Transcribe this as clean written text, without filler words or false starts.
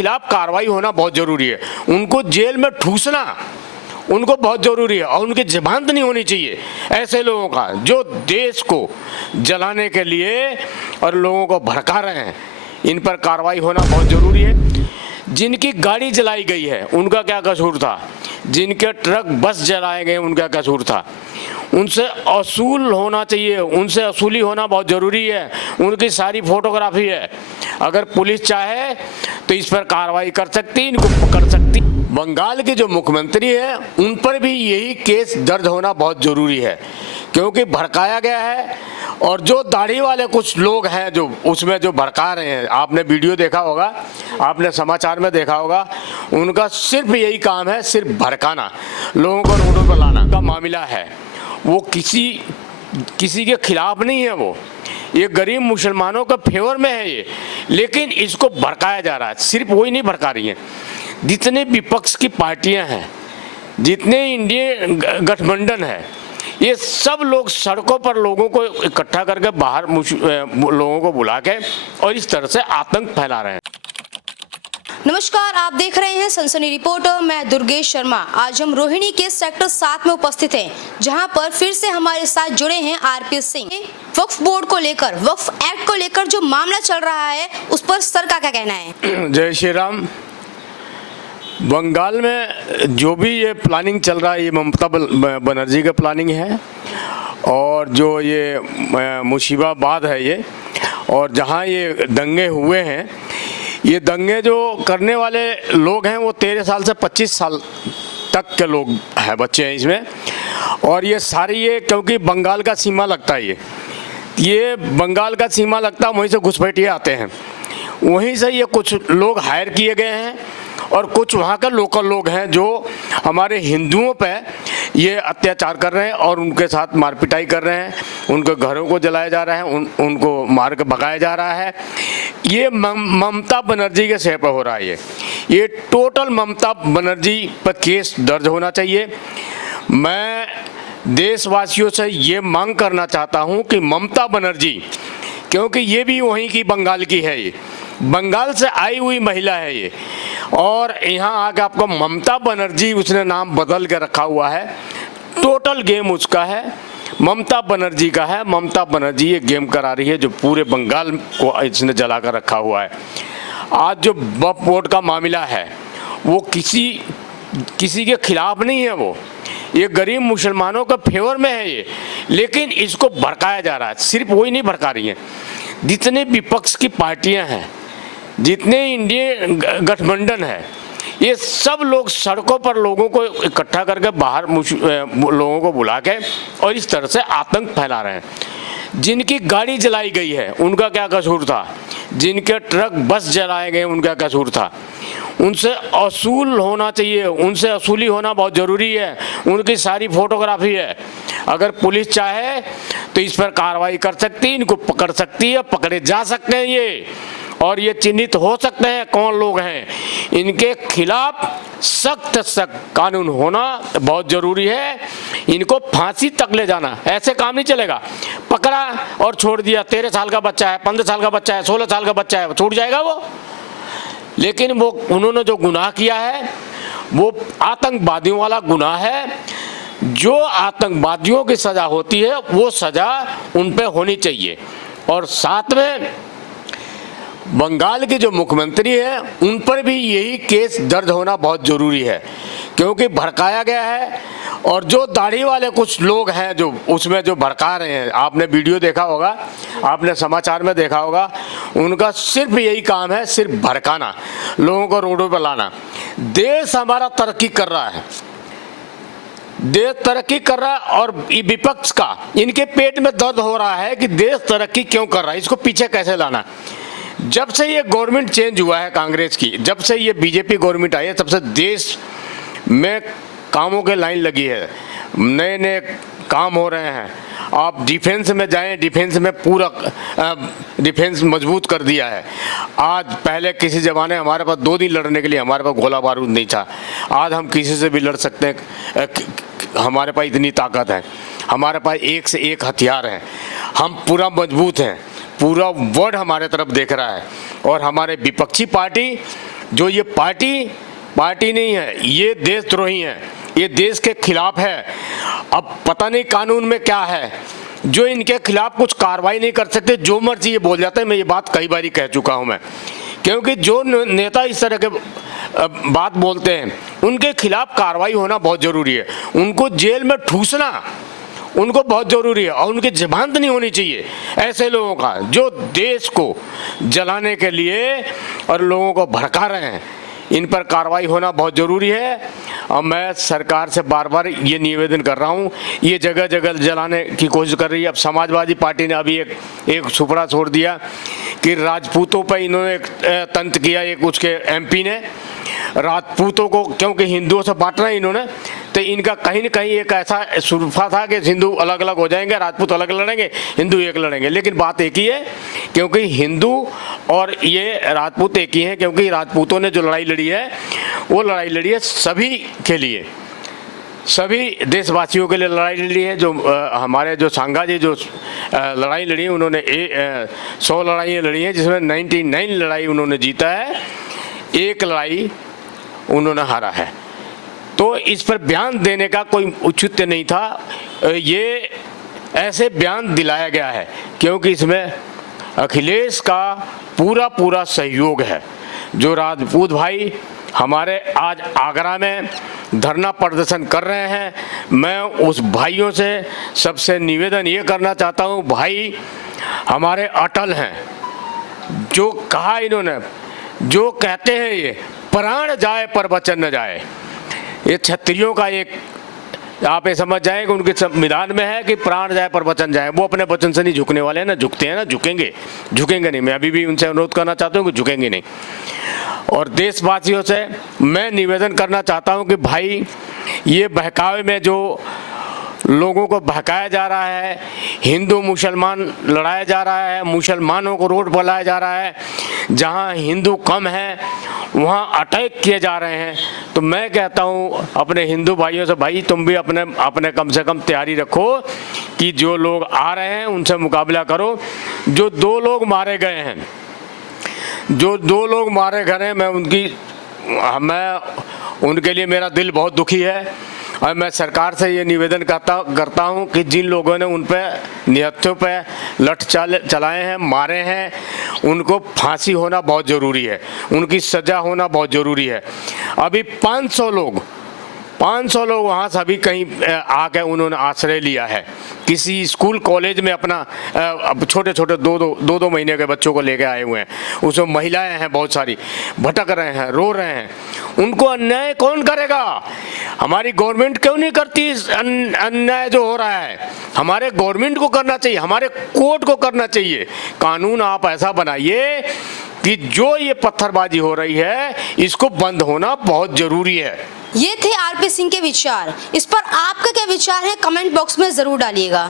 खिलाफ कार्रवाई होना बहुत जरूरी है। उनको जेल में ठूसना उनको बहुत जरूरी है और उनकी जमानत नहीं होनी चाहिए ऐसे लोगों का जो देश को जलाने के लिए और लोगों को भड़का रहे हैं। इन पर कार्रवाई होना बहुत जरूरी है। जिनकी गाड़ी जलाई गई है उनका क्या कसूर था, जिनके ट्रक बस जलाए गए उनका कसूर था, उनसे असूल होना चाहिए, उनसे असूली होना बहुत ज़रूरी है। उनकी सारी फोटोग्राफी है। अगर पुलिस चाहे तो इस पर कार्रवाई कर सकती, इनको पकड़ सकती। बंगाल के जो मुख्यमंत्री हैं उन पर भी यही केस दर्ज होना बहुत ज़रूरी है क्योंकि भड़काया गया है। और जो दाढ़ी वाले कुछ लोग हैं जो उसमें जो भड़का रहे हैं, आपने वीडियो देखा होगा, आपने समाचार में देखा होगा, उनका सिर्फ यही काम है, सिर्फ भड़काना, लोगों को रोडों पर लाना का मामला है। वो किसी के खिलाफ नहीं है, वो ये गरीब मुसलमानों के फेवर में है ये, लेकिन इसको भड़काया जा रहा है। सिर्फ वही नहीं भड़का रही है, जितने विपक्ष की पार्टियां हैं, जितने इंडिया गठबंधन है, ये सब लोग सड़कों पर लोगों को इकट्ठा करके बाहर लोगों को बुला के और इस तरह से आतंक फैला रहे हैं। नमस्कार, आप देख रहे हैं सनसनी रिपोर्टर। मैं दुर्गेश शर्मा। आज हम रोहिणी के सेक्टर 7 में उपस्थित हैं, जहां पर फिर से हमारे साथ जुड़े हैं आरपी सिंह। वक्फ बोर्ड को लेकर, वक्फ एक्ट को लेकर जो मामला चल रहा है उस पर सर का क्या कहना है? जय श्री राम। बंगाल में जो भी ये प्लानिंग चल रहा है, ये ममता बनर्जी का प्लानिंग है और जो ये मुशीबाबाद है ये, और जहाँ ये दंगे हुए हैं, ये दंगे जो करने वाले लोग हैं वो 13 साल से 25 साल तक के लोग हैं, बच्चे हैं इसमें। और ये सारी ये क्योंकि बंगाल का सीमा लगता है, ये बंगाल का सीमा लगता है, वहीं से घुसपैठिए आते हैं, वहीं से ये कुछ लोग हायर किए गए हैं और कुछ वहाँ के लोकल लोग हैं जो हमारे हिंदुओं पे ये अत्याचार कर रहे हैं और उनके साथ मारपिटाई कर रहे हैं, उनके घरों को जलाया जा रहा है, उनको मार के भगाया जा रहा है। ये ममता बनर्जी के सर पर हो रहा है। ये टोटल ममता बनर्जी पर केस दर्ज होना चाहिए। मैं देशवासियों से ये मांग करना चाहता हूँ कि ममता बनर्जी, क्योंकि ये भी वहीं की बंगाल की है, ये बंगाल से आई हुई महिला है ये, और यहाँ आके आपको ममता बनर्जी उसने नाम बदल के रखा हुआ है। टोटल गेम उसका है, ममता बनर्जी का है। ममता बनर्जी ये गेम करा रही है जो पूरे बंगाल को इसने जला कर रखा हुआ है। आज जो वक्फ बोर्ड का मामला है वो किसी के खिलाफ नहीं है, वो ये गरीब मुसलमानों के फेवर में है ये, लेकिन इसको भड़काया जा रहा है। सिर्फ वही नहीं भड़का रही है, जितने विपक्ष की पार्टियां हैं, जितने इंडिया गठबंधन है, ये सब लोग सड़कों पर लोगों को इकट्ठा करके बाहर लोगों को बुला के और इस तरह से आतंक फैला रहे हैं। जिनकी गाड़ी जलाई गई है उनका क्या कसूर था, जिनके ट्रक बस जलाए गए उनका कसूर था, उनसे असूल होना चाहिए, उनसे असूली होना बहुत ज़रूरी है। उनकी सारी फोटोग्राफी है। अगर पुलिस चाहे तो इस पर कार्रवाई कर सकती, इनको पकड़ सकती है, पकड़े जा सकते हैं ये, और ये चिन्हित हो सकते हैं कौन लोग हैं। इनके खिलाफ सख्त कानून होना बहुत ज़रूरी है। इनको फांसी तक ले जाना, ऐसे काम नहीं चलेगा। पकड़ा और छोड़ दिया, 13 साल का बच्चा है, 15 साल का बच्चा है, 16 साल का बच्चा है, छूट जाएगा वो? लेकिन वो उन्होंने जो गुनाह किया है वो आतंकवादियों वाला गुनाह है। जो आतंकवादियों की सज़ा होती है वो सज़ा उन पे होनी चाहिए। और साथ में बंगाल के जो मुख्यमंत्री हैं उन पर भी यही केस दर्ज होना बहुत ज़रूरी है क्योंकि भड़काया गया है। और जो दाढ़ी वाले कुछ लोग हैं जो उसमें जो भड़का रहे हैं, आपने वीडियो देखा होगा, आपने समाचार में देखा होगा, उनका सिर्फ यही काम है, सिर्फ भड़काना, लोगों को रोडों पर लाना। देश हमारा तरक्की कर रहा है, देश तरक्की कर रहा है और विपक्ष का इनके पेट में दर्द हो रहा है कि देश तरक्की क्यों कर रहा है, इसको पीछे कैसे लाना। जब से ये गवर्नमेंट चेंज हुआ है कांग्रेस की, जब से ये बीजेपी गवर्नमेंट आई है, तब से देश में कामों के लाइन लगी है, नए नए काम हो रहे हैं। आप डिफेंस में जाएं, डिफेंस में पूरा डिफेंस मजबूत कर दिया है। आज पहले किसी ज़माने हमारे पास 2 दिन लड़ने के लिए हमारे पास गोला बारूद नहीं था, आज हम किसी से भी लड़ सकते हैं। हमारे पास इतनी ताकत है, हमारे पास एक से एक हथियार हैं, हम पूरा मजबूत हैं, पूरा वर्ल्ड हमारे तरफ देख रहा है। और हमारे विपक्षी पार्टी जो ये पार्टी नहीं है, ये देशद्रोही है, ये देश के खिलाफ है। अब पता नहीं कानून में क्या है जो इनके खिलाफ कुछ कार्रवाई नहीं कर सकते, जो मर्जी ये बोल जाते हैं। मैं ये बात कई बार कह चुका हूं मैं, क्योंकि जो नेता इस तरह के बात बोलते हैं उनके खिलाफ कार्रवाई होना बहुत जरूरी है। उनको जेल में ठूसना उनको बहुत जरूरी है, और उनकी जमानत नहीं होनी चाहिए ऐसे लोगों का जो देश को जलाने के लिए और लोगों को भड़का रहे हैं। इन पर कार्रवाई होना बहुत ज़रूरी है। और मैं सरकार से बार बार ये निवेदन कर रहा हूँ, ये जगह जगह जलाने की कोशिश कर रही है। अब समाजवादी पार्टी ने अभी एक सुपड़ा छोड़ दिया कि राजपूतों पर इन्होंने एक तंत्र किया, एक उसके एमपी ने राजपूतों को, क्योंकि हिंदुओं से बांट रहे हैं इन्होंने, तो इनका कहीं न कहीं एक ऐसा सुरफा था कि हिंदू अलग अलग हो जाएंगे, राजपूत अलग लड़ेंगे, हिंदू एक लड़ेंगे। लेकिन बात एक ही है, क्योंकि हिंदू और ये राजपूत एक ही हैं, क्योंकि राजपूतों ने जो लड़ाई लड़ी है वो लड़ाई लड़ी है सभी के लिए, सभी देशवासियों के लिए लड़ाई लड़ी है। जो हमारे जो सांगा जी जो लड़ाई लड़ी है, उन्होंने 100 लड़ाइयाँ लड़ी हैं, जिसमें 99 लड़ाई उन्होंने जीता है, एक लड़ाई उन्होंने हारा है। तो इस पर बयान देने का कोई औचित्य नहीं था। ये ऐसे बयान दिलाया गया है क्योंकि इसमें अखिलेश का पूरा सहयोग है। जो राजपूत भाई हमारे आज आगरा में धरना प्रदर्शन कर रहे हैं, मैं उस भाइयों से सबसे निवेदन ये करना चाहता हूँ, भाई हमारे अटल हैं। जो कहा इन्होंने, जो कहते हैं ये प्राण जाए पर वचन न जाए, ये क्षत्रियों का एक, आप ये समझ जाएं कि उनके संविधान में है कि प्राण जाए पर वचन जाए। वो अपने वचन से नहीं झुकने वाले हैं ना, झुकते हैं ना, झुकेंगे नहीं। मैं अभी भी उनसे अनुरोध करना चाहता हूँ कि झुकेंगे नहीं। और देशवासियों से मैं निवेदन करना चाहता हूँ कि भाई ये बहकावे में जो लोगों को बहकाया जा रहा है, हिंदू मुसलमान लड़ाया जा रहा है, मुसलमानों को रोड पर लाया जा रहा है, जहाँ हिंदू कम है वहाँ अटैक किए जा रहे हैं। तो मैं कहता हूँ अपने हिंदू भाइयों से, भाई तुम भी अपने कम से कम तैयारी रखो कि जो लोग आ रहे हैं उनसे मुकाबला करो। जो 2 लोग मारे गए हैं, जो 2 लोग मारे गए हैं, मैं उनके लिए मेरा दिल बहुत दुखी है। और मैं सरकार से ये निवेदन करता हूँ कि जिन लोगों ने उन पर निहत्थों पे लठ चलाए हैं, मारे हैं, उनको फांसी होना बहुत ज़रूरी है, उनकी सज़ा होना बहुत ज़रूरी है। अभी 500 लोग वहाँ से अभी कहीं आके उन्होंने आश्रय लिया है, किसी स्कूल कॉलेज में अपना छोटे 2 महीने के बच्चों को लेके आए हुए हैं। उसमें महिलाएं हैं, बहुत सारी भटक रहे हैं, रो रहे हैं। उनको अन्याय कौन करेगा? हमारी गवर्नमेंट क्यों नहीं करती? अन्याय जो हो रहा है हमारे गवर्नमेंट को करना चाहिए, हमारे कोर्ट को करना चाहिए। कानून आप ऐसा बनाइए कि जो ये पत्थरबाजी हो रही है इसको बंद होना बहुत जरूरी है। ये थे आरपी सिंह के विचार। इस पर आपका क्या विचार है, कमेंट बॉक्स में जरूर डालिएगा।